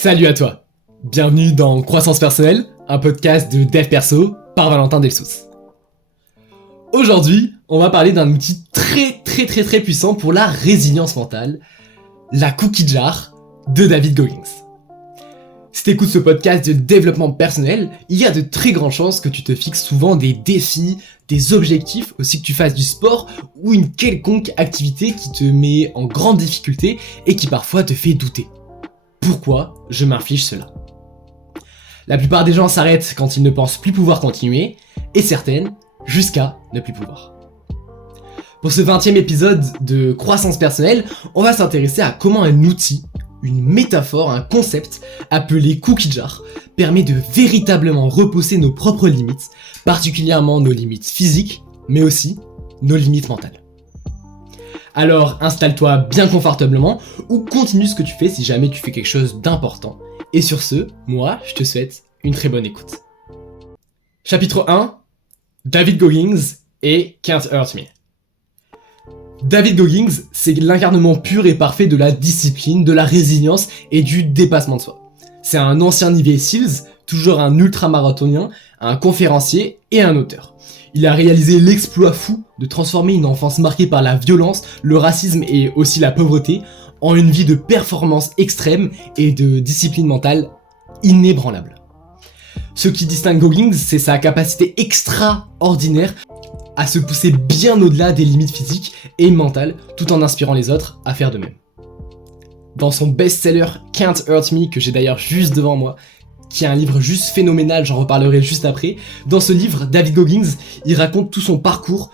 Salut à toi. Bienvenue dans Croissance Personnelle, un podcast de Dev Perso par Valentin Delsous. Aujourd'hui, on va parler d'un outil très puissant pour la résilience mentale, la Cookie Jar de David Goggins. Si tu écoutes ce podcast de développement personnel, il y a de très grandes chances que tu te fixes souvent des défis, des objectifs, aussi que tu fasses du sport ou une quelconque activité qui te met en grande difficulté et qui parfois te fait douter. Pourquoi je m'inflige cela ? La plupart des gens s'arrêtent quand ils ne pensent plus pouvoir continuer, et certaines jusqu'à ne plus pouvoir. Pour ce 20e épisode de Croissance Personnelle, on va s'intéresser à comment un outil, une métaphore, un concept appelé Cookie Jar permet de véritablement repousser nos propres limites, particulièrement nos limites physiques, mais aussi nos limites mentales. Alors installe-toi bien confortablement ou continue ce que tu fais si jamais tu fais quelque chose d'important. Et sur ce, moi, je te souhaite une très bonne écoute. Chapitre 1, David Goggins et Can't Hurt Me. David Goggins, c'est l'incarnement pur et parfait de la discipline, de la résilience et du dépassement de soi. C'est un ancien Navy Seals, toujours un ultramarathonien, un conférencier et un auteur. Il a réalisé l'exploit fou de transformer une enfance marquée par la violence, le racisme et aussi la pauvreté en une vie de performance extrême et de discipline mentale inébranlable. Ce qui distingue Goggins, c'est sa capacité extraordinaire à se pousser bien au-delà des limites physiques et mentales tout en inspirant les autres à faire de même. Dans son best-seller Can't Hurt Me, que j'ai d'ailleurs juste devant moi, qui est un livre juste phénoménal, j'en reparlerai juste après. Dans ce livre, David Goggins, il raconte tout son parcours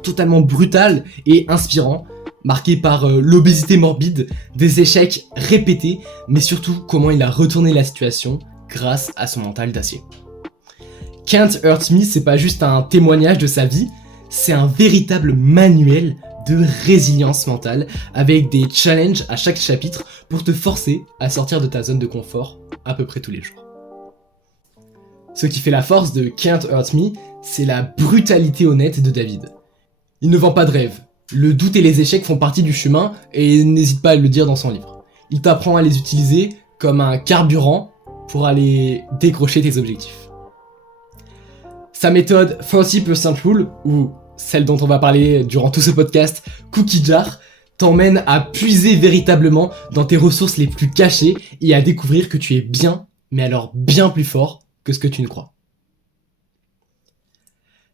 totalement brutal et inspirant, marqué par l'obésité morbide, des échecs répétés, mais surtout comment il a retourné la situation grâce à son mental d'acier. Can't Hurt Me, c'est pas juste un témoignage de sa vie, c'est un véritable manuel de résilience mentale avec des challenges à chaque chapitre pour te forcer à sortir de ta zone de confort à peu près tous les jours. Ce qui fait la force de Can't Hurt Me, c'est la brutalité honnête de David. Il ne vend pas de rêve. Le doute et les échecs font partie du chemin et n'hésite pas à le dire dans son livre. Il t'apprend à les utiliser comme un carburant pour aller décrocher tes objectifs. Sa méthode 40% Rule, ou celle dont on va parler durant tout ce podcast, Cookie Jar, t'emmène à puiser véritablement dans tes ressources les plus cachées et à découvrir que tu es bien, mais alors bien plus fort que ce que tu ne crois.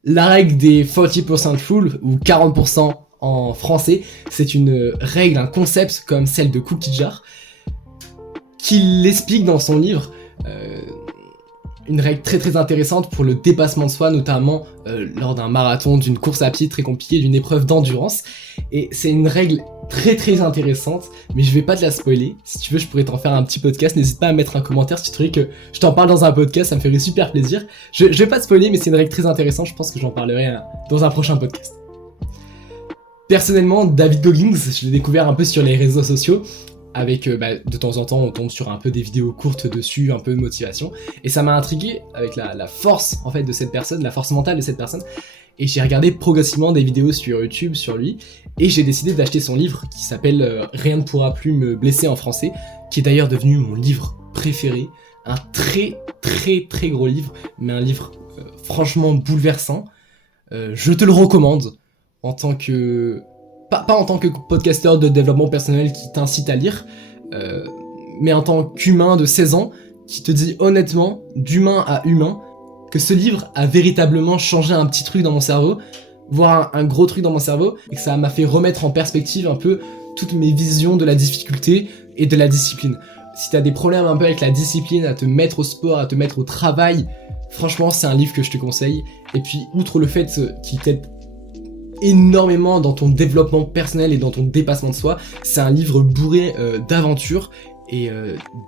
La règle des 40% Rule, ou 40% en français, c'est une règle, un concept comme celle de Cookie Jar, qu'il explique dans son livre. Une règle très intéressante pour le dépassement de soi, notamment lors d'un marathon, d'une course à pied très compliquée, d'une épreuve d'endurance. Et c'est une règle très intéressante, mais je vais pas te la spoiler. Si tu veux, je pourrais t'en faire un petit podcast. N'hésite pas à mettre un commentaire si tu trouvais que je t'en parle dans un podcast, ça me ferait super plaisir. Je vais pas te spoiler, mais c'est une règle très intéressante, je pense que j'en parlerai dans un prochain podcast. Personnellement, David Goggins, je l'ai découvert un peu sur les réseaux sociaux. Avec de temps en temps on tombe sur un peu des vidéos courtes dessus, un peu de motivation, et ça m'a intrigué avec la force en fait de cette personne, la force mentale de cette personne, et j'ai regardé progressivement des vidéos sur YouTube sur lui, et j'ai décidé d'acheter son livre qui s'appelle Rien ne pourra plus me blesser en français, qui est d'ailleurs devenu mon livre préféré, un très gros livre, mais un livre franchement bouleversant. Je te le recommande en tant que... Pas en tant que podcasteur de développement personnel qui t'incite à lire, mais en tant qu'humain de 16 ans qui te dit honnêtement, d'humain à humain, que ce livre a véritablement changé un petit truc dans mon cerveau, voire un gros truc dans mon cerveau, et que ça m'a fait remettre en perspective un peu toutes mes visions de la difficulté et de la discipline. Si t'as des problèmes un peu avec la discipline, à te mettre au sport, à te mettre au travail, franchement c'est un livre que je te conseille. Et puis outre le fait qu'il t'aide énormément dans ton développement personnel et dans ton dépassement de soi, c'est un livre bourré d'aventures et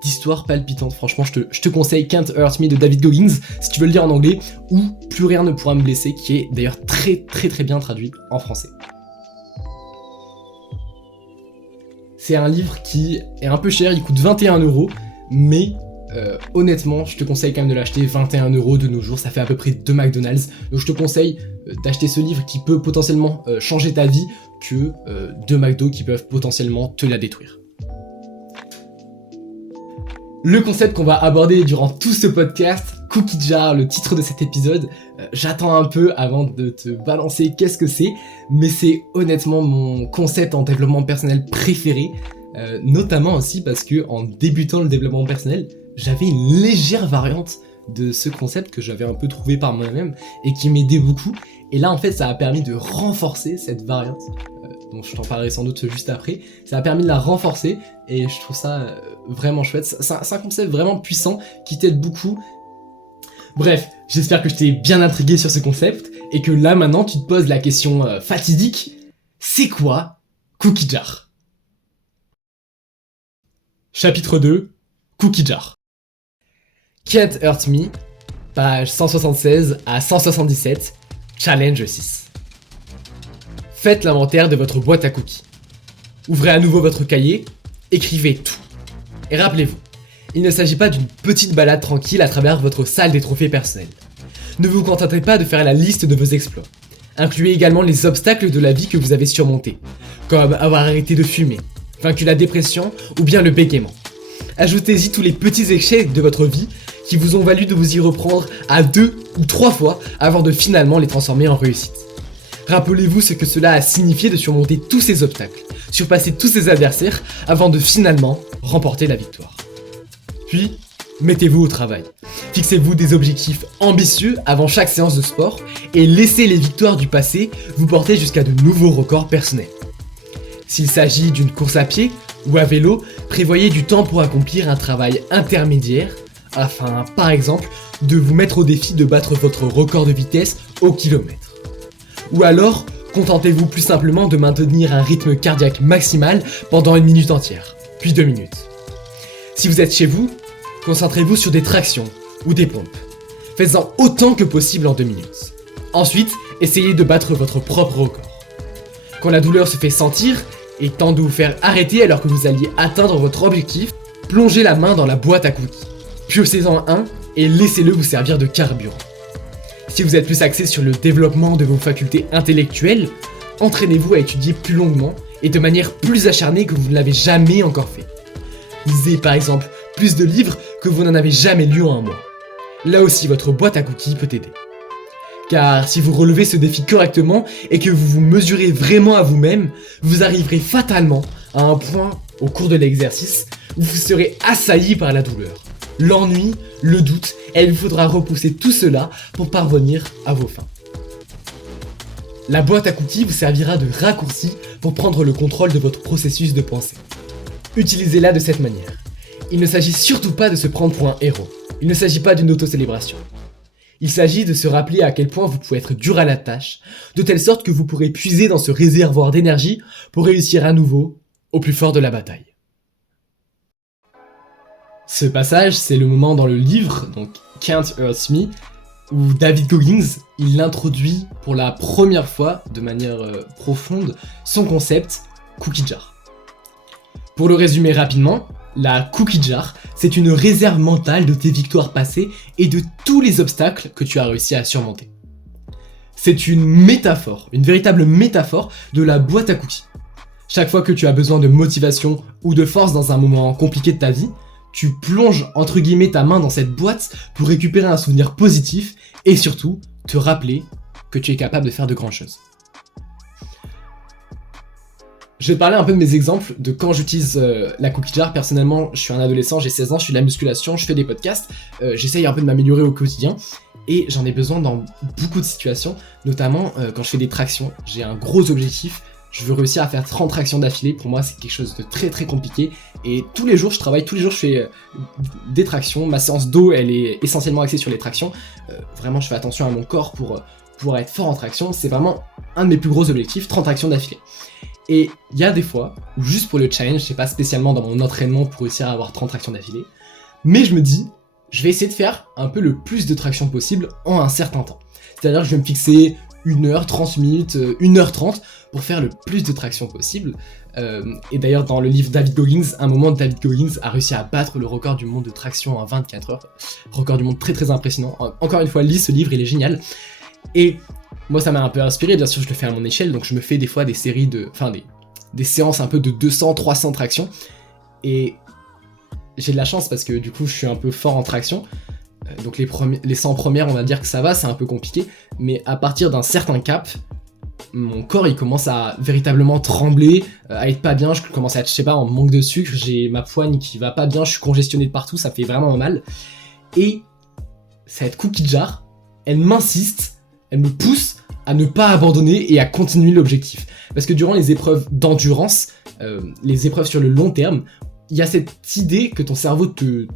d'histoires palpitantes. Franchement, je te conseille Can't Hurt Me de David Goggins, si tu veux le lire en anglais, ou Plus rien ne pourra me blesser, qui est d'ailleurs très bien traduit en français. C'est un livre qui est un peu cher, il coûte 21€, mais honnêtement, je te conseille quand même de l'acheter. 21€ de nos jours, ça fait à peu près 2 McDonald's. Donc je te conseille d'acheter ce livre qui peut potentiellement changer ta vie que 2 McDo qui peuvent potentiellement te la détruire. Le concept qu'on va aborder durant tout ce podcast, Cookie Jar, le titre de cet épisode, j'attends un peu avant de te balancer qu'est-ce que c'est, mais c'est honnêtement mon concept en développement personnel préféré, notamment aussi parce que en débutant le développement personnel, j'avais une légère variante de ce concept que j'avais un peu trouvé par moi-même et qui m'aidait beaucoup, et là en fait ça a permis de renforcer cette variante, dont je t'en parlerai sans doute juste après. Ça a permis de la renforcer et je trouve ça vraiment chouette. C'est un concept vraiment puissant qui t'aide beaucoup. Bref, j'espère que je t'ai bien intrigué sur ce concept et que là maintenant tu te poses la question fatidique, c'est quoi Cookie Jar? Chapitre 2, Cookie Jar. Can't Hurt Me, page 176 à 177, challenge 6. Faites l'inventaire de votre boîte à cookies. Ouvrez à nouveau votre cahier, écrivez tout. Et rappelez-vous, il ne s'agit pas d'une petite balade tranquille à travers votre salle des trophées personnels. Ne vous contentez pas de faire la liste de vos exploits. Incluez également les obstacles de la vie que vous avez surmontés, comme avoir arrêté de fumer, vaincu la dépression ou bien le bégaiement. Ajoutez-y tous les petits échecs de votre vie qui vous ont valu de vous y reprendre à 2 ou 3 fois avant de finalement les transformer en réussite. Rappelez-vous ce que cela a signifié de surmonter tous ces obstacles, surpasser tous ces adversaires avant de finalement remporter la victoire. Puis, mettez-vous au travail. Fixez-vous des objectifs ambitieux avant chaque séance de sport et laissez les victoires du passé vous porter jusqu'à de nouveaux records personnels. S'il s'agit d'une course à pied ou à vélo, prévoyez du temps pour accomplir un travail intermédiaire afin, par exemple, de vous mettre au défi de battre votre record de vitesse au kilomètre. Ou alors, contentez-vous plus simplement de maintenir un rythme cardiaque maximal pendant 1 minute entière, puis 2 minutes. Si vous êtes chez vous, concentrez-vous sur des tractions ou des pompes. Faites-en autant que possible en 2 minutes. Ensuite, essayez de battre votre propre record. Quand la douleur se fait sentir et tente de vous faire arrêter alors que vous alliez atteindre votre objectif, plongez la main dans la boîte à cookies. Pioncez-en un et laissez-le vous servir de carburant. Si vous êtes plus axé sur le développement de vos facultés intellectuelles, entraînez-vous à étudier plus longuement et de manière plus acharnée que vous ne l'avez jamais encore fait. Lisez par exemple plus de livres que vous n'en avez jamais lus en un mois. Là aussi votre boîte à cookies peut aider. Car si vous relevez ce défi correctement et que vous vous mesurez vraiment à vous-même, vous arriverez fatalement à un point au cours de l'exercice où vous serez assailli par la douleur, l'ennui, le doute, et il vous faudra repousser tout cela pour parvenir à vos fins. La boîte à cookies vous servira de raccourci pour prendre le contrôle de votre processus de pensée. Utilisez-la de cette manière. Il ne s'agit surtout pas de se prendre pour un héros. Il ne s'agit pas d'une auto-célébration. Il s'agit de se rappeler à quel point vous pouvez être dur à la tâche, de telle sorte que vous pourrez puiser dans ce réservoir d'énergie pour réussir à nouveau au plus fort de la bataille. Ce passage, c'est le moment dans le livre, donc Can't Hurt Me, où David Goggins, il introduit pour la première fois, de manière profonde, son concept Cookie Jar. Pour le résumer rapidement, la Cookie Jar, c'est une réserve mentale de tes victoires passées et de tous les obstacles que tu as réussi à surmonter. C'est une métaphore, une véritable métaphore de la boîte à cookies. Chaque fois que tu as besoin de motivation ou de force dans un moment compliqué de ta vie, tu plonges entre guillemets ta main dans cette boîte pour récupérer un souvenir positif et surtout te rappeler que tu es capable de faire de grandes choses. Je vais te parler un peu de mes exemples de quand j'utilise la Cookie Jar. Personnellement, je suis un adolescent, j'ai 16 ans, je fais de la musculation, je fais des podcasts, j'essaye un peu de m'améliorer au quotidien et j'en ai besoin dans beaucoup de situations, notamment quand je fais des tractions. J'ai un gros objectif, je veux réussir à faire 30 tractions d'affilée. Pour moi, c'est quelque chose de très très compliqué et tous les jours je travaille, tous les jours je fais des tractions. Ma séance d'eau, elle est essentiellement axée sur les tractions. Vraiment, je fais attention à mon corps pour pouvoir être fort en traction. C'est vraiment un de mes plus gros objectifs, 30 tractions d'affilée. Et il y a des fois où juste pour le challenge, c'est pas spécialement dans mon entraînement pour réussir à avoir 30 tractions d'affilée, mais je me dis, je vais essayer de faire un peu le plus de tractions possible en un certain temps. C'est-à-dire que je vais me fixer 1 heure, 30 minutes, 1h30 pour faire le plus de tractions possible. Et d'ailleurs dans le livre David Goggins, un moment David Goggins a réussi à battre le record du monde de traction en 24 heures. Record du monde très très impressionnant. Encore une fois, lis ce livre, il est génial. Et moi ça m'a un peu inspiré, bien sûr je le fais à mon échelle, donc je me fais des fois des séries de... des séances un peu de 200, 300 tractions. Et j'ai de la chance parce que du coup je suis un peu fort en traction. Donc les 100 premières, on va dire que ça va, c'est un peu compliqué. Mais à partir d'un certain cap, mon corps il commence à véritablement trembler, à être pas bien, je commence à être, je sais pas, en manque de sucre, j'ai ma poigne qui va pas bien, je suis congestionné de partout, ça fait vraiment mal. Et cette cookie jar, elle m'insiste, elle me pousse à ne pas abandonner et à continuer l'objectif. Parce que durant les épreuves d'endurance, les épreuves sur le long terme, il y a cette idée que ton cerveau te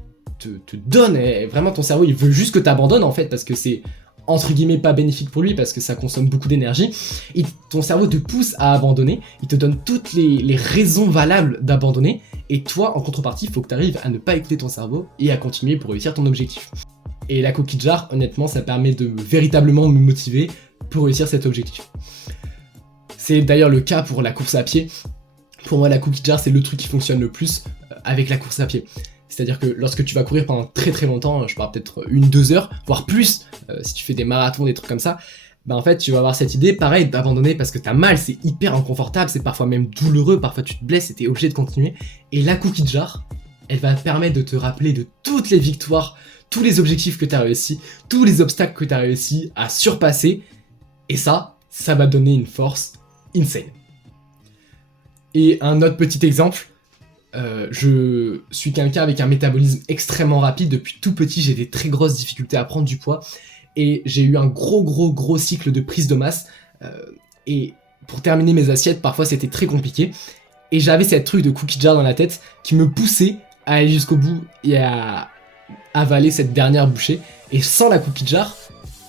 donne, et vraiment ton cerveau il veut juste que tu abandonnes en fait, parce que c'est entre guillemets pas bénéfique pour lui, parce que ça consomme beaucoup d'énergie, et ton cerveau te pousse à abandonner, il te donne toutes les raisons valables d'abandonner, et toi en contrepartie il faut que tu arrives à ne pas écouter ton cerveau et à continuer pour réussir ton objectif. Et la cookie jar, honnêtement, ça permet de véritablement me motiver pour réussir cet objectif. C'est d'ailleurs le cas pour la course à pied. Pour moi, la cookie jar, c'est le truc qui fonctionne le plus avec la course à pied. C'est-à-dire que lorsque tu vas courir pendant très très longtemps, je parle peut-être 1-2 heures, voire plus, si tu fais des marathons, des trucs comme ça, bah en fait tu vas avoir cette idée, pareil, d'abandonner parce que t'as mal, c'est hyper inconfortable, c'est parfois même douloureux, parfois tu te blesses et t'es obligé de continuer. Et la cookie jar, elle va te permettre de te rappeler de toutes les victoires, tous les objectifs que t'as réussi, tous les obstacles que t'as réussi à surpasser, et ça va te donner une force insane. Et un autre petit exemple, je suis quelqu'un avec un métabolisme extrêmement rapide. Depuis tout petit, j'ai des très grosses difficultés à prendre du poids. Et j'ai eu un gros cycle de prise de masse. Et pour terminer mes assiettes, parfois c'était très compliqué. Et j'avais cette truc de cookie jar dans la tête qui me poussait à aller jusqu'au bout et à avaler cette dernière bouchée. Et sans la cookie jar,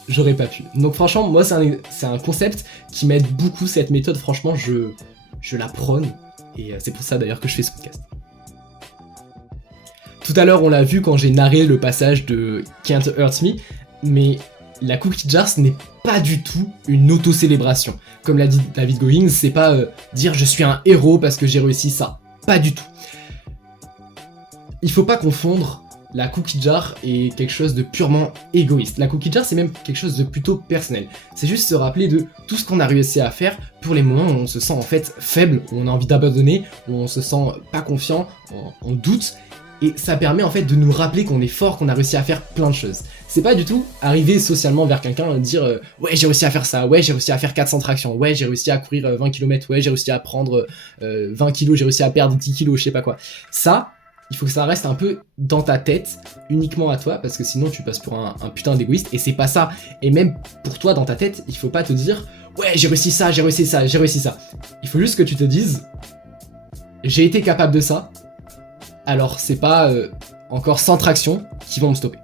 j'aurais pas pu. Donc franchement, moi c'est un concept qui m'aide beaucoup, cette méthode. Franchement, je la prône. Et c'est pour ça d'ailleurs que je fais ce podcast. Tout à l'heure, on l'a vu quand j'ai narré le passage de Can't Hurt Me, mais la cookie jar, ce n'est pas du tout une auto-célébration. Comme l'a dit David Goggins, c'est pas dire je suis un héros parce que j'ai réussi ça. Pas du tout. Il faut pas confondre la cookie jar et quelque chose de purement égoïste. La cookie jar, c'est même quelque chose de plutôt personnel. C'est juste se rappeler de tout ce qu'on a réussi à faire pour les moments où on se sent en fait faible, où on a envie d'abandonner, où on se sent pas confiant, on doute. Et ça permet en fait de nous rappeler qu'on est fort, qu'on a réussi à faire plein de choses. C'est pas du tout arriver socialement vers quelqu'un et dire ouais j'ai réussi à faire ça, ouais j'ai réussi à faire 400 tractions, ouais j'ai réussi à courir 20 km, ouais j'ai réussi à prendre 20 kilos, j'ai réussi à perdre 10 kilos, je sais pas quoi. Ça, il faut que ça reste un peu dans ta tête, uniquement à toi, parce que sinon tu passes pour un putain d'égoïste, et c'est pas ça. Et même pour toi dans ta tête, il faut pas te dire ouais j'ai réussi ça, j'ai réussi ça, j'ai réussi ça. Il faut juste que tu te dises j'ai été capable de ça, alors c'est pas encore 100 tractions qui vont me stopper.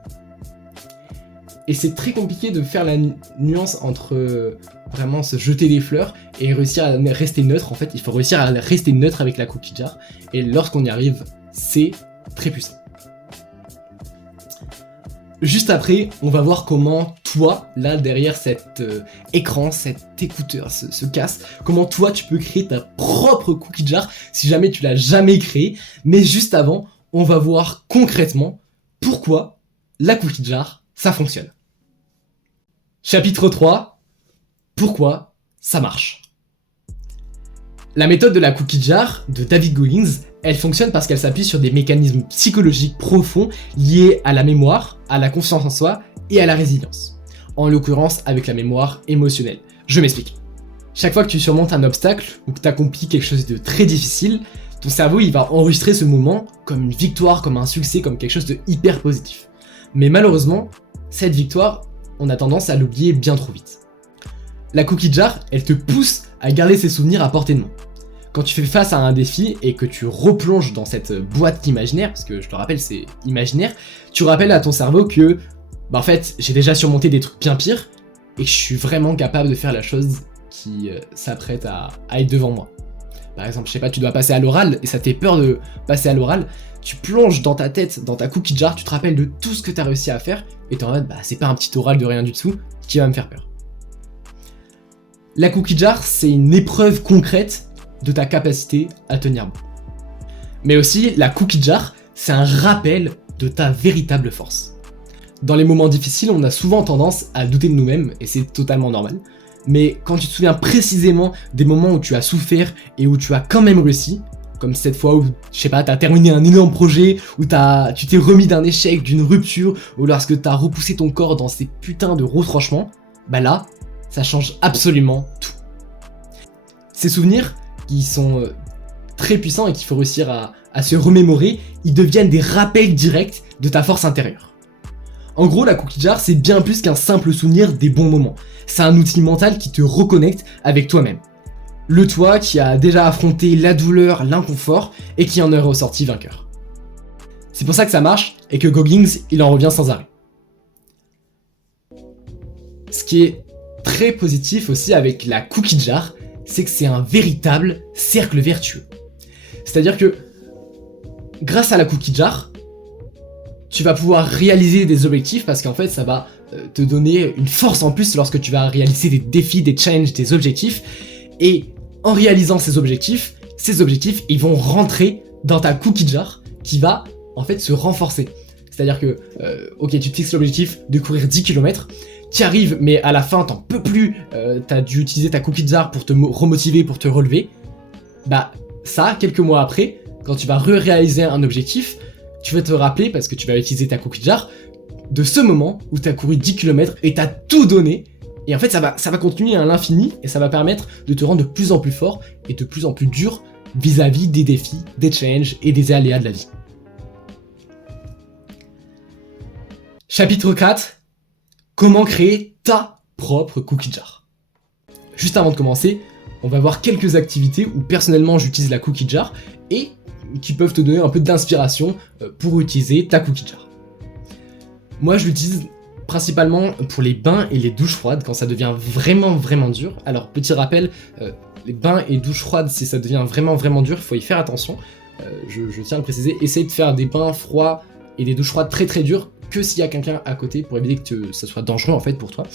Et c'est très compliqué de faire la nuance entre vraiment se jeter des fleurs et réussir à rester neutre. En fait, il faut réussir à rester neutre avec la cookie jar, et lorsqu'on y arrive, c'est très puissant. Juste après, on va voir comment toi, là derrière cet écran, cet écouteur, ce casque, comment toi tu peux créer ta propre cookie jar si jamais tu l'as jamais créé. Mais juste avant, on va voir concrètement pourquoi la cookie jar, ça fonctionne. Chapitre 3, pourquoi ça marche. La méthode de la cookie jar de David Goggins, elle fonctionne parce qu'elle s'appuie sur des mécanismes psychologiques profonds liés à la mémoire, à la confiance en soi et à la résilience. En l'occurrence avec la mémoire émotionnelle. Je m'explique. Chaque fois que tu surmontes un obstacle ou que tu accomplis quelque chose de très difficile, ton cerveau il va enregistrer ce moment comme une victoire, comme un succès, comme quelque chose de hyper positif. Mais malheureusement, cette victoire, on a tendance à l'oublier bien trop vite. La cookie jar, elle te pousse à garder ces souvenirs à portée de main. Quand tu fais face à un défi et que tu replonges dans cette boîte imaginaire, parce que je te rappelle c'est imaginaire, tu rappelles à ton cerveau que en fait j'ai déjà surmonté des trucs bien pires et que je suis vraiment capable de faire la chose qui s'apprête à être devant moi. Par exemple, je sais pas, tu dois passer à l'oral et ça te fait peur de passer à l'oral, tu plonges dans ta tête, dans ta cookie jar, tu te rappelles de tout ce que tu as réussi à faire et t'es en mode c'est pas un petit oral de rien du tout qui va me faire peur. La cookie jar, c'est une épreuve concrète de ta capacité à tenir bon. Mais aussi, la cookie jar, c'est un rappel de ta véritable force. Dans les moments difficiles, on a souvent tendance à douter de nous-mêmes, et c'est totalement normal. Mais quand tu te souviens précisément des moments où tu as souffert et où tu as quand même réussi, comme cette fois où, je sais pas, t'as terminé un énorme projet, où tu t'es remis d'un échec, d'une rupture, ou lorsque t'as repoussé ton corps dans ces putains de retranchements, bah là, ça change absolument tout. Ces souvenirs, qui sont très puissants et qu'il faut réussir à se remémorer, ils deviennent des rappels directs de ta force intérieure. En gros, la cookie jar, c'est bien plus qu'un simple souvenir des bons moments. C'est un outil mental qui te reconnecte avec toi-même. Le toi qui a déjà affronté la douleur, l'inconfort, et qui en est ressorti vainqueur. C'est pour ça que ça marche, et que Goggins, il en revient sans arrêt. Ce qui est très positif aussi avec la cookie jar, c'est que c'est un véritable cercle vertueux. C'est-à-dire que, grâce à la cookie jar, tu vas pouvoir réaliser des objectifs parce qu'en fait ça va te donner une force en plus lorsque tu vas réaliser des défis, des challenges, des objectifs, et en réalisant ces objectifs ils vont rentrer dans ta cookie jar qui va en fait se renforcer. C'est-à-dire que, ok, tu te fixes l'objectif de courir 10 km, tu arrives mais à la fin t'en peux plus, t'as dû utiliser ta cookie jar pour te remotiver, pour te relever, bah ça, quelques mois après, quand tu vas réaliser un objectif, tu vas te rappeler, parce que tu vas utiliser ta cookie jar, de ce moment où tu as couru 10 km et tu as tout donné, et en fait ça va continuer à l'infini, et ça va permettre de te rendre de plus en plus fort et de plus en plus dur vis-à-vis des défis, des challenges et des aléas de la vie. Chapitre 4, comment créer ta propre cookie jar. Juste avant de commencer, on va voir quelques activités où personnellement j'utilise la cookie jar et qui peuvent te donner un peu d'inspiration pour utiliser ta cookie jar. Moi je l'utilise principalement pour les bains et les douches froides quand ça devient vraiment dur. Alors petit rappel, les bains et douches froides, si ça devient vraiment dur, il faut y faire attention. Je tiens à le préciser, essaye de faire des bains froids et des douches froides très dures que s'il y a quelqu'un à côté pour éviter que ça soit dangereux en fait pour toi.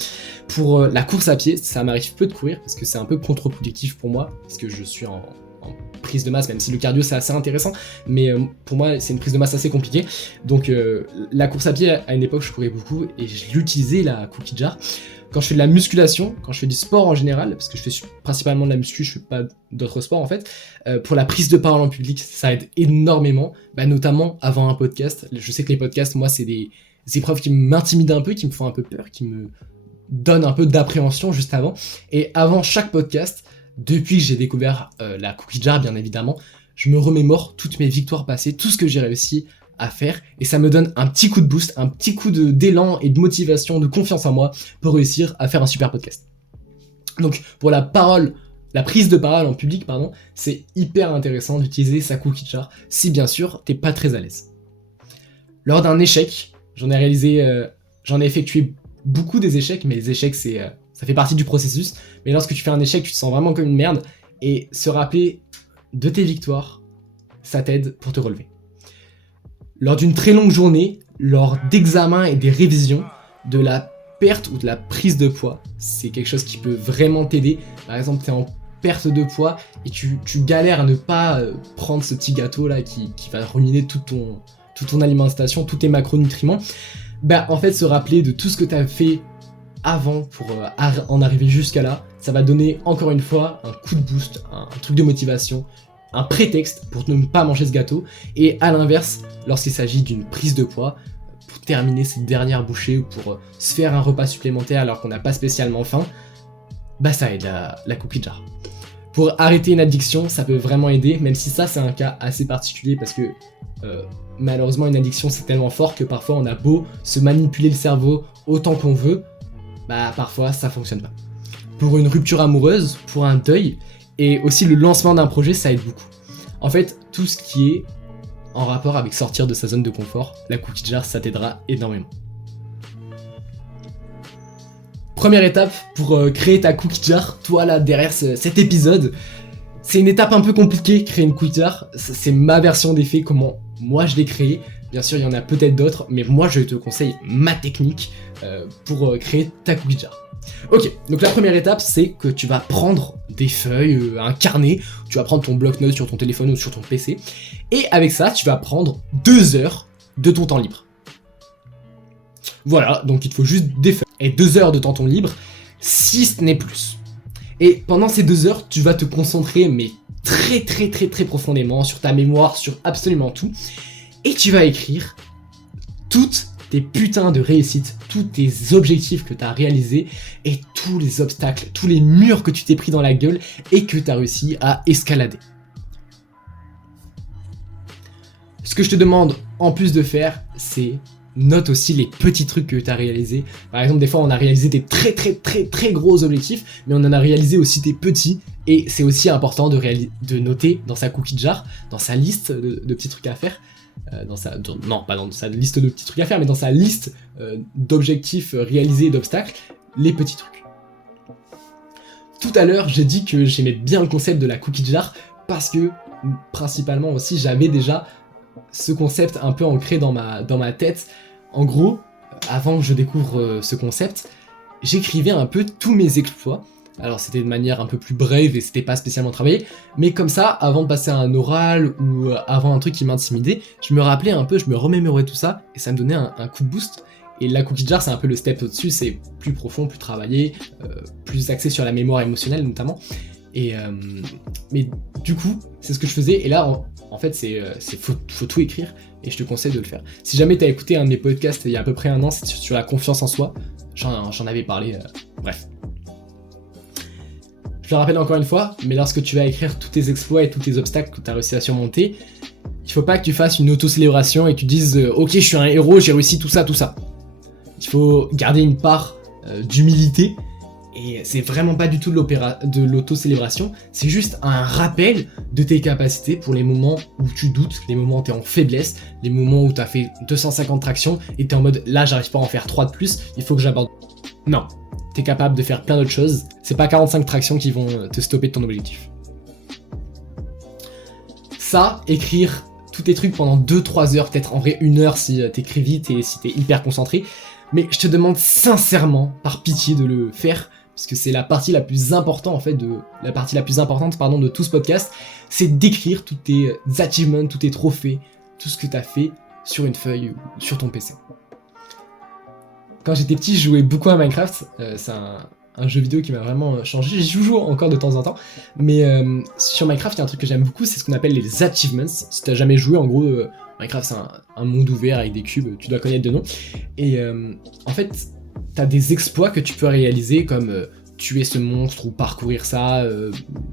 Pour la course à pied, ça m'arrive peu de courir parce que c'est un peu contre-productif pour moi, parce que je suis en prise de masse, même si le cardio c'est assez intéressant, mais pour moi c'est une prise de masse assez compliquée. Donc la course à pied, à une époque je courais beaucoup et j'ai utilisé la cookie jar. Quand je fais de la musculation, quand je fais du sport en général, parce que je fais principalement de la muscu, je fais pas d'autres sports en fait, pour la prise de parole en public, ça aide énormément, notamment avant un podcast. Je sais que les podcasts, moi c'est des épreuves qui m'intimident un peu, qui me font un peu peur, qui me donnent un peu d'appréhension juste avant, et avant chaque podcast, depuis que j'ai découvert la cookie jar bien évidemment, je me remémore toutes mes victoires passées, tout ce que j'ai réussi à faire, et ça me donne un petit coup de boost, un petit coup d'élan et de motivation, de confiance en moi pour réussir à faire un super podcast. Donc pour la prise de parole en public, c'est hyper intéressant d'utiliser sa cookie jar si bien sûr t'es pas très à l'aise. Lors d'un échec, j'en ai effectué beaucoup des échecs, mais les échecs ça fait partie du processus, mais lorsque tu fais un échec, tu te sens vraiment comme une merde, et se rappeler de tes victoires, ça t'aide pour te relever. Lors d'une très longue journée, lors d'examens et des révisions, de la perte ou de la prise de poids, c'est quelque chose qui peut vraiment t'aider. Par exemple, tu es en perte de poids et tu galères à ne pas prendre ce petit gâteau là qui va ruiner toute ton alimentation, tous tes macronutriments. En fait, se rappeler de tout ce que tu as fait avant pour en arriver jusqu'à là, ça va donner encore une fois un coup de boost, un truc de motivation, un prétexte pour ne pas manger ce gâteau. Et à l'inverse, lorsqu'il s'agit d'une prise de poids, pour terminer cette dernière bouchée ou pour se faire un repas supplémentaire alors qu'on n'a pas spécialement faim, ça aide la cookie jar. Pour arrêter une addiction, ça peut vraiment aider, même si ça c'est un cas assez particulier parce que malheureusement une addiction c'est tellement fort que parfois on a beau se manipuler le cerveau autant qu'on veut, parfois ça fonctionne pas. Pour une rupture amoureuse, pour un deuil, et aussi le lancement d'un projet, ça aide beaucoup. En fait, tout ce qui est en rapport avec sortir de sa zone de confort, la cookie jar, ça t'aidera énormément. Première étape pour créer ta cookie jar, toi là derrière cet épisode, c'est une étape un peu compliquée, créer une cookie jar, c'est ma version des faits, comment moi je l'ai créée. Bien sûr, il y en a peut-être d'autres, mais moi je te conseille ma technique pour créer ta cookie jar. Ok, donc la première étape, c'est que tu vas prendre des feuilles, un carnet, tu vas prendre ton bloc-notes sur ton téléphone ou sur ton PC, et avec ça, tu vas prendre 2 heures de ton temps libre. Voilà, donc il te faut juste des feuilles et 2 heures de temps libre, si ce n'est plus. Et pendant ces 2 heures, tu vas te concentrer, mais très très très très profondément sur ta mémoire, sur absolument tout. Et tu vas écrire toutes tes putains de réussites, tous tes objectifs que tu as réalisés et tous les obstacles, tous les murs que tu t'es pris dans la gueule et que tu as réussi à escalader. Ce que je te demande en plus de faire, c'est note aussi les petits trucs que tu as réalisés. Par exemple, des fois, on a réalisé des très très très très gros objectifs, mais on en a réalisé aussi des petits. Et c'est aussi important de noter dans sa cookie jar, dans sa liste de petits trucs à faire, pas dans sa liste de petits trucs à faire, mais dans sa liste d'objectifs réalisés et d'obstacles, les petits trucs. Tout à l'heure, j'ai dit que j'aimais bien le concept de la cookie jar parce que, principalement aussi, j'avais déjà ce concept un peu ancré dans ma tête. En gros, avant que je découvre ce concept, j'écrivais un peu tous mes exploits. Alors c'était de manière un peu plus brève et c'était pas spécialement travaillé, mais comme ça, avant de passer à un oral ou avant un truc qui m'intimidait, je me rappelais un peu, je me remémorais tout ça et ça me donnait un coup de boost. Et la cookie jar, c'est un peu le step au-dessus, c'est plus profond, plus travaillé, plus axé sur la mémoire émotionnelle notamment. Et mais du coup, c'est ce que je faisais. Et là, en fait, faut tout écrire et je te conseille de le faire. Si jamais t'as écouté un de mes podcasts il y a à peu près un an, c'est sur la confiance en soi. J'en avais parlé. Bref. Je le rappelle encore une fois, mais lorsque tu vas écrire tous tes exploits et tous tes obstacles que tu as réussi à surmonter, il faut pas que tu fasses une auto-célébration et que tu didises ok, je suis un héros, j'ai réussi tout ça. Il faut garder une part d'humilité. Et c'est vraiment pas du tout de l'auto-célébration, c'est juste un rappel de tes capacités pour les moments où tu doutes, les moments où t'es en faiblesse, les moments où t'as fait 250 tractions et t'es en mode là j'arrive pas à en faire 3 de plus, il faut que j'aborde. Non, t'es capable de faire plein d'autres choses, c'est pas 45 tractions qui vont te stopper de ton objectif. Ça, écrire tous tes trucs pendant 2-3 heures, peut-être en vrai 1 heure si t'écris vite et si t'es hyper concentré, mais je te demande sincèrement, par pitié, de le faire. Parce que c'est la partie la plus importante de tout ce podcast, c'est d'écrire tous tes achievements, tous tes trophées, tout ce que tu as fait sur une feuille ou sur ton PC. Quand j'étais petit, je jouais beaucoup à Minecraft, c'est un jeu vidéo qui m'a vraiment changé, j'y joue encore de temps en temps, mais sur Minecraft, il y a un truc que j'aime beaucoup, c'est ce qu'on appelle les achievements. Si t'as jamais joué, en gros, Minecraft c'est un monde ouvert avec des cubes, tu dois connaître de nom, et en fait, t'as des exploits que tu peux réaliser comme tuer ce monstre ou parcourir ça,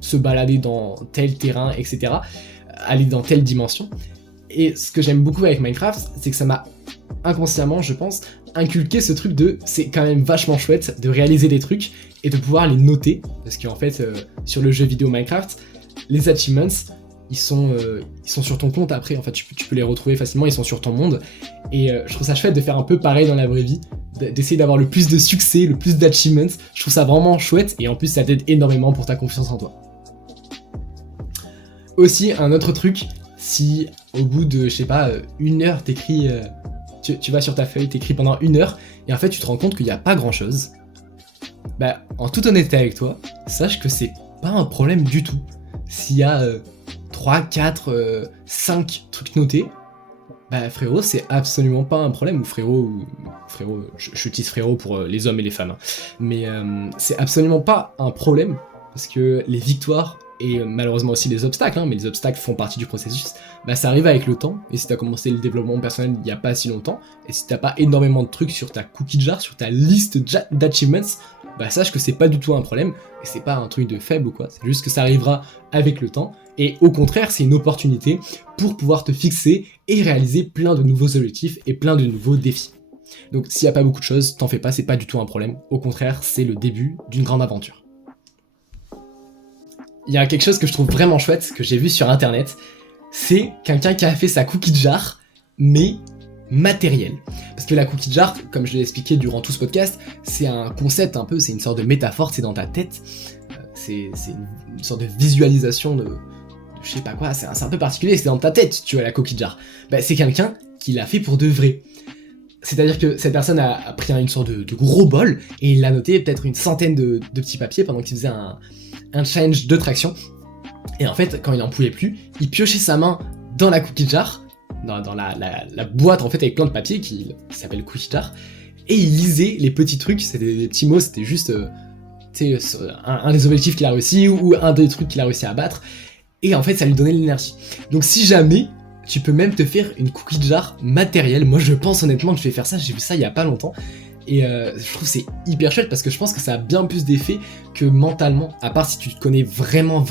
se balader dans tel terrain, etc. Aller dans telle dimension. Et ce que j'aime beaucoup avec Minecraft, c'est que ça m'a inconsciemment, je pense, inculqué ce truc de c'est quand même vachement chouette de réaliser des trucs et de pouvoir les noter. Parce qu'en fait, sur le jeu vidéo Minecraft, les achievements, ils sont sur ton compte après, en fait tu peux les retrouver facilement, ils sont sur ton monde. Et je trouve ça chouette de faire un peu pareil dans la vraie vie, d'essayer d'avoir le plus de succès, le plus d'achievements. Je trouve ça vraiment chouette et en plus ça t'aide énormément pour ta confiance en toi. Aussi, un autre truc, si au bout de, je sais pas, 1 heure t'écris, tu vas sur ta feuille, t'écris pendant 1 heure et en fait tu te rends compte qu'il n'y a pas grand chose, bah en toute honnêteté avec toi, sache que c'est pas un problème du tout. S'il y a 3, 4, 5 trucs notés, bah frérot, c'est absolument pas un problème, ou frérot, j'utilise frérot pour les hommes et les femmes, hein. Mais c'est absolument pas un problème, parce que les victoires, et malheureusement aussi les obstacles, hein, mais les obstacles font partie du processus, bah ça arrive avec le temps, et si t'as commencé le développement personnel il y a pas si longtemps, et si t'as pas énormément de trucs sur ta cookie jar, sur ta liste d'achievements, bah sache que c'est pas du tout un problème, et c'est pas un truc de faible ou quoi, c'est juste que ça arrivera avec le temps, et au contraire c'est une opportunité pour pouvoir te fixer et réaliser plein de nouveaux objectifs et plein de nouveaux défis. Donc s'il y a pas beaucoup de choses, t'en fais pas, c'est pas du tout un problème, au contraire c'est le début d'une grande aventure. Il y a quelque chose que je trouve vraiment chouette, que j'ai vu sur internet, c'est quelqu'un qui a fait sa cookie jar, mais matériel. Parce que la cookie jar, comme je l'ai expliqué durant tout ce podcast, c'est un concept un peu, c'est une sorte de métaphore, c'est dans ta tête, c'est une sorte de visualisation de je sais pas quoi, c'est un peu particulier, c'est dans ta tête, tu vois, la cookie jar. Bah, c'est quelqu'un qui l'a fait pour de vrai. C'est-à-dire que cette personne a pris une sorte de gros bol, et il a noté peut-être une centaine de petits papiers pendant qu'il faisait un challenge de traction. Et en fait, quand il n'en pouvait plus, il piochait sa main dans la cookie jar, dans la boîte en fait avec plein de papiers qui s'appelle cookie jar, et il lisait les petits trucs, c'était des petits mots, c'était juste un des objectifs qu'il a réussi ou un des trucs qu'il a réussi à battre. Et en fait, ça lui donnait de l'énergie. Donc si jamais, tu peux même te faire une cookie jar matérielle. Moi, je pense honnêtement que je vais faire ça. J'ai vu ça il y a pas longtemps. Et je trouve que c'est hyper chouette parce que je pense que ça a bien plus d'effet que mentalement. À part si tu te connais vraiment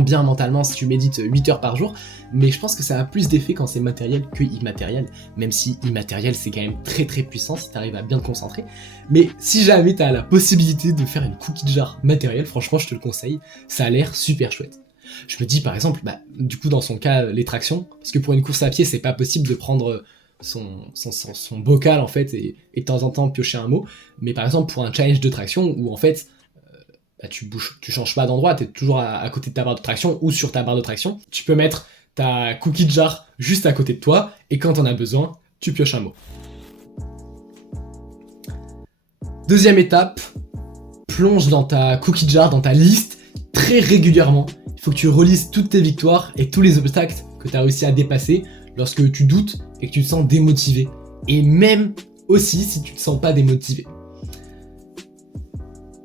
bien mentalement, si tu médites 8 heures par jour. Mais je pense que ça a plus d'effet quand c'est matériel que immatériel. Même si immatériel, c'est quand même très puissant si tu arrives à bien te concentrer. Mais si jamais tu as la possibilité de faire une cookie jar matérielle, franchement, je te le conseille. Ça a l'air super chouette. Je me dis par exemple, du coup dans son cas, les tractions, parce que pour une course à pied, c'est pas possible de prendre son bocal en fait et de temps en temps piocher un mot. Mais par exemple pour un challenge de traction où en fait tu changes pas d'endroit, t'es toujours à côté de ta barre de traction ou sur ta barre de traction, tu peux mettre ta cookie jar juste à côté de toi et quand t'en as besoin, tu pioches un mot. Deuxième étape, plonge dans ta cookie jar, dans ta liste très régulièrement. Il faut que tu relises toutes tes victoires et tous les obstacles que tu as réussi à dépasser lorsque tu doutes et que tu te sens démotivé. Et même aussi si tu te sens pas démotivé.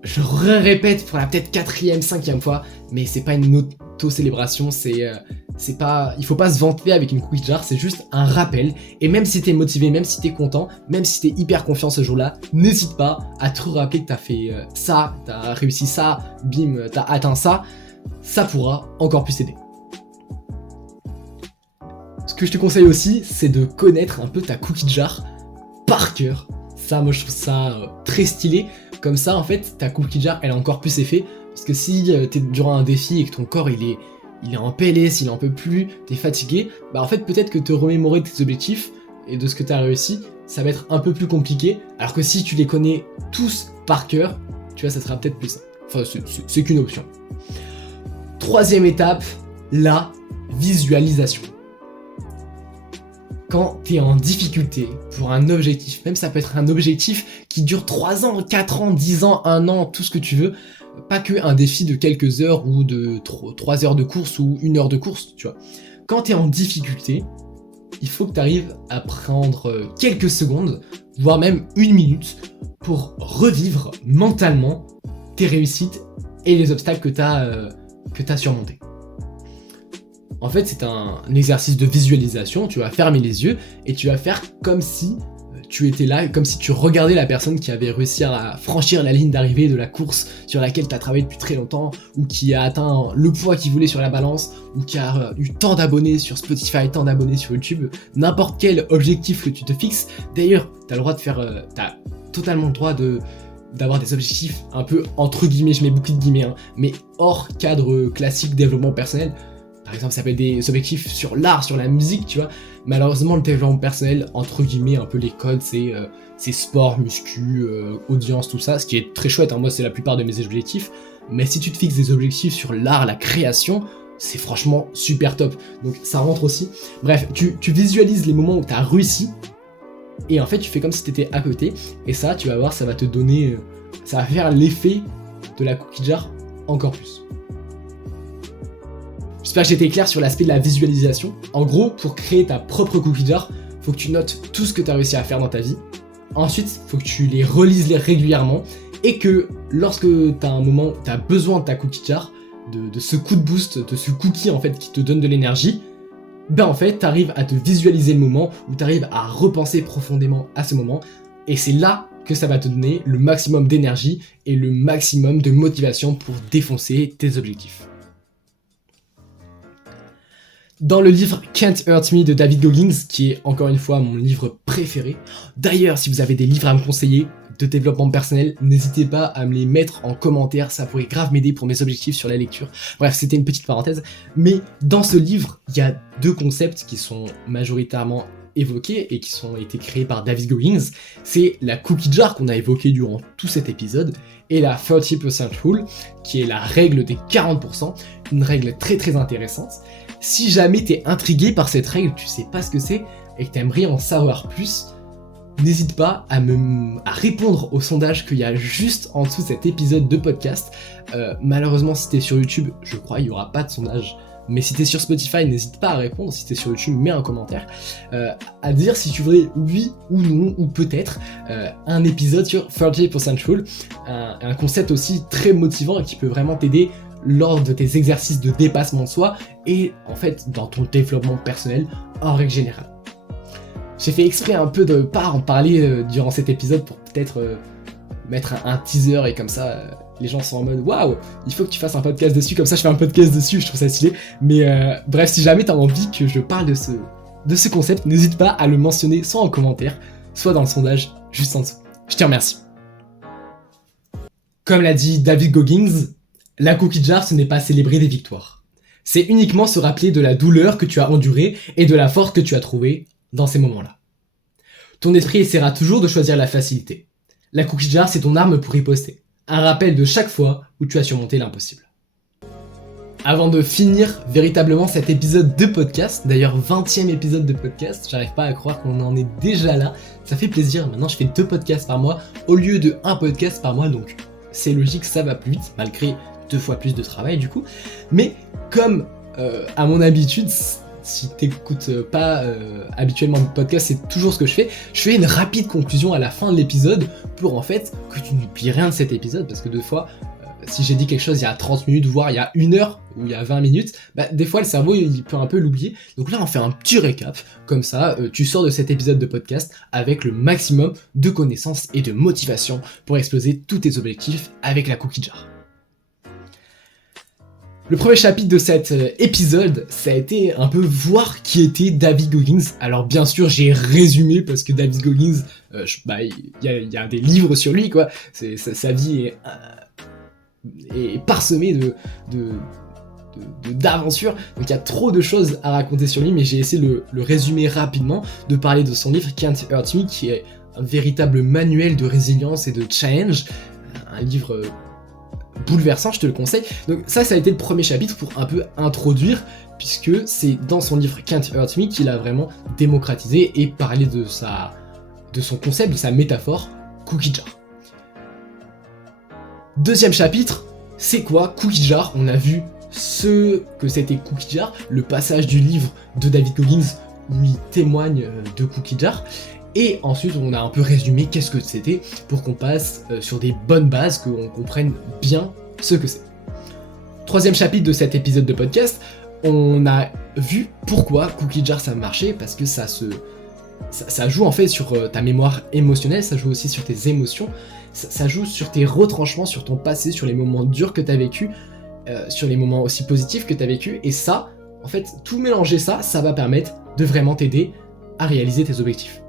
Je répète pour la peut-être 4e, 5e fois, mais c'est pas une auto-célébration, c'est pas, il faut pas se vanter avec une cookie jar, c'est juste un rappel. Et même si t'es motivé, même si t'es content, même si t'es hyper confiant ce jour-là, n'hésite pas à te rappeler que t'as fait ça, t'as réussi ça, bim, t'as atteint ça. Ça pourra encore plus t'aider. Ce que je te conseille aussi, c'est de connaître un peu ta cookie jar par cœur. Ça, moi je trouve ça très stylé. Comme ça, en fait, ta cookie jar, elle a encore plus effet. Parce que si t'es durant un défi et que ton corps il est en PLS, il en peut plus, t'es fatigué, en fait peut-être que te remémorer tes objectifs et de ce que t'as réussi, ça va être un peu plus compliqué. Alors que si tu les connais tous par cœur, tu vois, ça sera peut-être plus simple. Enfin, c'est qu'une option. Troisième étape, la visualisation. Quand tu es en difficulté pour un objectif, même ça peut être un objectif qui dure 3 ans, 4 ans, 10 ans, 1 an, tout ce que tu veux, pas que un défi de quelques heures ou de 3 heures de course ou 1 heure de course, tu vois. Quand tu es en difficulté, il faut que tu arrives à prendre quelques secondes, voire même 1 minute, pour revivre mentalement tes réussites et les obstacles que tu as surmontés. En fait, c'est un exercice de visualisation, tu vas fermer les yeux et tu vas faire comme si tu étais là, comme si tu regardais la personne qui avait réussi à franchir la ligne d'arrivée de la course sur laquelle tu as travaillé depuis très longtemps, ou qui a atteint le poids qu'il voulait sur la balance, ou qui a eu tant d'abonnés sur Spotify, tant d'abonnés sur YouTube, n'importe quel objectif que tu te fixes. D'ailleurs, tu as le droit de faire, t'as totalement le droit d'avoir des objectifs un peu entre guillemets, je mets beaucoup de guillemets, mais hors cadre classique développement personnel. Par exemple, ça peut être des objectifs sur l'art, sur la musique, tu vois. Malheureusement, le développement personnel, entre guillemets, un peu les codes, c'est sport, muscu, audience, tout ça, ce qui est très chouette, hein. Moi, c'est la plupart de mes objectifs. Mais si tu te fixes des objectifs sur l'art, la création, c'est franchement super top. Donc ça rentre aussi. Bref, tu visualises les moments où tu as réussi, et en fait, tu fais comme si tu étais à côté, et ça, tu vas voir, ça va te donner, ça va faire l'effet de la cookie jar encore plus. J'espère que j'ai été clair sur l'aspect de la visualisation. En gros, pour créer ta propre cookie jar, faut que tu notes tout ce que tu as réussi à faire dans ta vie. Ensuite, faut que tu les relises régulièrement et que lorsque tu as un moment où tu as besoin de ta cookie jar, de ce coup de boost, de ce cookie en fait qui te donne de l'énergie, en fait, tu arrives à te visualiser le moment où tu arrives à repenser profondément à ce moment, et c'est là que ça va te donner le maximum d'énergie et le maximum de motivation pour défoncer tes objectifs. Dans le livre Can't Hurt Me de David Goggins, qui est encore une fois mon livre préféré. D'ailleurs, si vous avez des livres à me conseiller de développement personnel, n'hésitez pas à me les mettre en commentaire, ça pourrait grave m'aider pour mes objectifs sur la lecture. Bref, c'était une petite parenthèse, mais dans ce livre, il y a 2 concepts qui sont majoritairement évoqués et qui ont été créés par David Goggins. C'est la cookie jar qu'on a évoquée durant tout cet épisode, et la 30% rule, qui est la règle des 40%, une règle très intéressante. Si jamais t'es intrigué par cette règle, tu sais pas ce que c'est, et que t'aimerais en savoir plus, n'hésite pas à répondre au sondage qu'il y a juste en dessous de cet épisode de podcast. Malheureusement, si t'es sur YouTube, je crois il y aura pas de sondage mais si t'es sur Spotify, n'hésite pas à répondre, si t'es sur YouTube, mets un commentaire, à dire si tu voudrais oui ou non, ou peut-être, un épisode sur 30% Rule, un concept aussi très motivant et qui peut vraiment t'aider lors de tes exercices de dépassement de soi et en fait dans ton développement personnel en règle générale. J'ai fait exprès un peu de pas en parler durant cet épisode pour peut-être mettre un teaser et comme ça les gens sont en mode waouh, il faut que tu fasses un podcast dessus, comme ça je fais un podcast dessus, je trouve ça stylé. Mais bref, si jamais t'as envie que je parle de ce concept, n'hésite pas à le mentionner soit en commentaire, soit dans le sondage juste en dessous. Je te remercie. Comme l'a dit David Goggins, la cookie jar, ce n'est pas célébrer des victoires. C'est uniquement se rappeler de la douleur que tu as endurée et de la force que tu as trouvée dans ces moments-là. Ton esprit essaiera toujours de choisir la facilité. La cookie jar, c'est ton arme pour riposter. Un rappel de chaque fois où tu as surmonté l'impossible. Avant de finir véritablement cet épisode de podcast, d'ailleurs 20e épisode de podcast, j'arrive pas à croire qu'on en est déjà là, ça fait plaisir, maintenant je fais 2 podcasts par mois au lieu de 1 podcast par mois, donc c'est logique, ça va plus vite, malgré 2 fois plus de travail du coup, mais comme à mon habitude, si t'écoutes pas habituellement le podcast, c'est toujours ce que je fais une rapide conclusion à la fin de l'épisode pour en fait que tu n'oublies rien de cet épisode, parce que 2 fois, si j'ai dit quelque chose il y a 30 minutes, voire il y a 1 heure, ou il y a 20 minutes, bah, des fois le cerveau il peut un peu l'oublier. Donc là on fait un petit récap, comme ça tu sors de cet épisode de podcast avec le maximum de connaissances et de motivation pour exploser tous tes objectifs avec la cookie jar. Le premier chapitre de cet épisode, ça a été un peu voir qui était David Goggins. Alors bien sûr j'ai résumé parce que David Goggins, il y a des livres sur lui quoi, sa vie est parsemée d'aventures, donc il y a trop de choses à raconter sur lui, mais j'ai essayé de le résumer rapidement, de parler de son livre Can't Hurt Me, qui est un véritable manuel de résilience et de challenge, un livre bouleversant, je te le conseille. Donc ça a été le premier chapitre pour un peu introduire, puisque c'est dans son livre Can't Hurt Me qu'il a vraiment démocratisé et parlé de son concept, de sa métaphore cookie jar. Deuxième chapitre, c'est quoi cookie jar? On a vu ce que c'était cookie jar, le passage du livre de David Goggins où il témoigne de cookie jar, et ensuite on a un peu résumé qu'est-ce que c'était pour qu'on passe sur des bonnes bases, qu'on comprenne bien ce que c'est. Troisième chapitre de cet épisode de podcast, on a vu pourquoi cookie jar ça marchait, parce que ça joue en fait sur ta mémoire émotionnelle, ça joue aussi sur tes émotions, ça joue sur tes retranchements, sur ton passé, sur les moments durs que tu as vécu, sur les moments aussi positifs que tu as vécu, et ça, en fait, tout mélanger ça va permettre de vraiment t'aider à réaliser tes objectifs.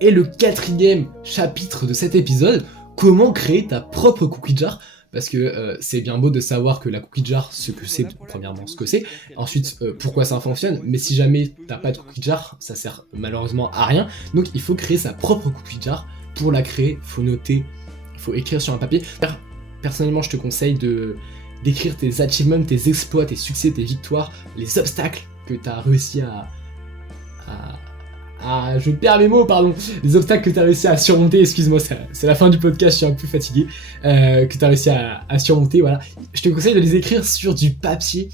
Et le quatrième chapitre de cet épisode, comment créer ta propre cookie jar, parce que c'est bien beau de savoir que la cookie jar, ce que c'est, premièrement ce que c'est, ensuite pourquoi ça fonctionne, mais si jamais t'as pas de cookie jar, ça sert malheureusement à rien, donc il faut créer sa propre cookie jar. Pour la créer, faut noter, faut écrire sur un papier. Personnellement, je te conseille d'écrire tes achievements, tes exploits, tes succès, tes victoires, les obstacles que t'as réussi je perds mes mots, pardon. Les obstacles que tu as réussi à surmonter, excuse-moi, c'est la fin du podcast, je suis un peu fatigué, que tu as réussi à surmonter, voilà. Je te conseille de les écrire sur du papier,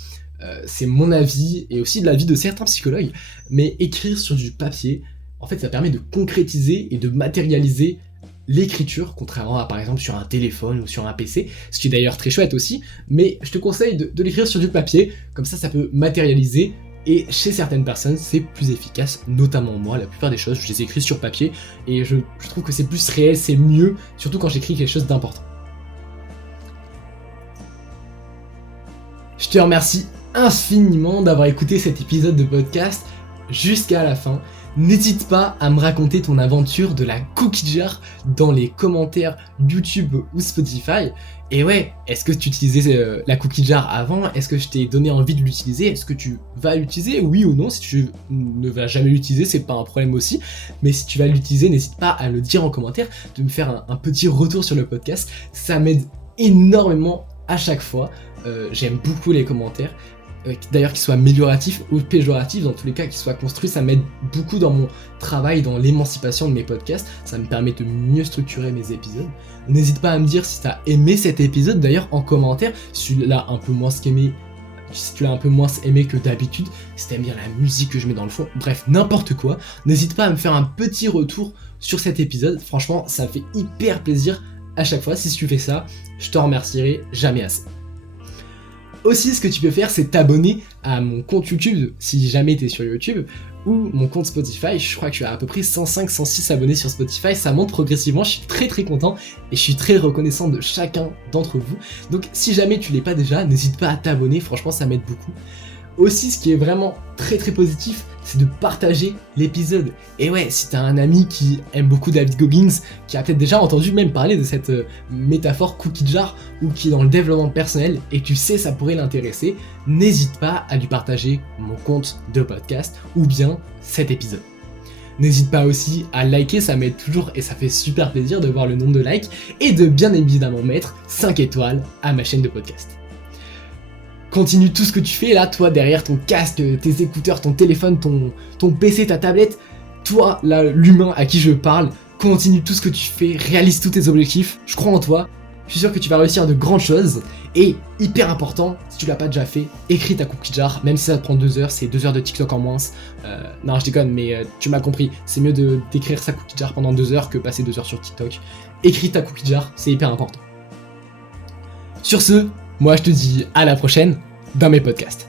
c'est mon avis, et aussi de l'avis de certains psychologues, mais écrire sur du papier, en fait, ça permet de concrétiser et de matérialiser l'écriture, contrairement à par exemple sur un téléphone ou sur un PC, ce qui est d'ailleurs très chouette aussi, mais je te conseille de l'écrire sur du papier, comme ça peut matérialiser. Et chez certaines personnes, c'est plus efficace, notamment moi, la plupart des choses, je les écris sur papier, et je trouve que c'est plus réel, c'est mieux, surtout quand j'écris quelque chose d'important. Je te remercie infiniment d'avoir écouté cet épisode de podcast jusqu'à la fin. N'hésite pas à me raconter ton aventure de la cookie jar dans les commentaires YouTube ou Spotify. Et ouais, est-ce que tu utilisais la cookie jar avant? Est-ce que je t'ai donné envie de l'utiliser? Est-ce que tu vas l'utiliser? Oui ou non? Si tu ne vas jamais l'utiliser, c'est pas un problème aussi. Mais si tu vas l'utiliser, n'hésite pas à le dire en commentaire, de me faire un petit retour sur le podcast. Ça m'aide énormément à chaque fois. J'aime beaucoup les commentaires. D'ailleurs qu'ils soient amélioratifs ou péjoratifs, dans tous les cas qu'ils soient construits, ça m'aide beaucoup dans mon travail, dans l'émancipation de mes podcasts, ça me permet de mieux structurer mes épisodes. N'hésite pas à me dire si t'as aimé cet épisode, d'ailleurs en commentaire, si tu l'as un peu moins aimé, si tu l'as un peu moins aimé que d'habitude, si t'aimes bien la musique que je mets dans le fond, bref, n'importe quoi, n'hésite pas à me faire un petit retour sur cet épisode. Franchement, ça me fait hyper plaisir à chaque fois. Si tu fais ça, je te remercierai jamais assez. Aussi, ce que tu peux faire, c'est t'abonner à mon compte YouTube, si jamais t'es sur YouTube, ou mon compte Spotify. Je crois que je suis à peu près 105-106 abonnés sur Spotify, ça monte progressivement, je suis très content, et je suis très reconnaissant de chacun d'entre vous. Donc si jamais tu l'es pas déjà, n'hésite pas à t'abonner, franchement ça m'aide beaucoup. Aussi, ce qui est vraiment très positif, c'est de partager l'épisode. Et ouais, si t'as un ami qui aime beaucoup David Goggins, qui a peut-être déjà entendu même parler de cette métaphore cookie jar, ou qui est dans le développement personnel, et tu sais ça pourrait l'intéresser, n'hésite pas à lui partager mon compte de podcast, ou bien cet épisode. N'hésite pas aussi à liker, ça m'aide toujours et ça fait super plaisir de voir le nombre de likes, et de bien évidemment mettre 5 étoiles à ma chaîne de podcast. Continue tout ce que tu fais là, toi derrière ton casque, tes écouteurs, ton téléphone, ton PC, ta tablette, toi là, l'humain à qui je parle, continue tout ce que tu fais, réalise tous tes objectifs, je crois en toi, je suis sûr que tu vas réussir de grandes choses, et hyper important, si tu l'as pas déjà fait, écris ta cookie jar, même si ça te prend 2 heures, c'est 2 heures de TikTok en moins, non je déconne, mais tu m'as compris, c'est mieux d'écrire sa cookie jar pendant 2 heures que passer 2 heures sur TikTok. Écris ta cookie jar, c'est hyper important. Sur ce, moi je te dis à la prochaine dans mes podcasts.